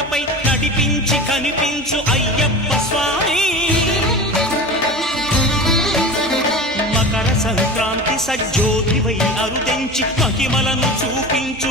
కొండపై నడిపించి కనిపించు అయ్యప్ప స్వామి. మకర సంక్రాంతి సజ్జోతివై అరుదెంచి మహిమలను చూపించు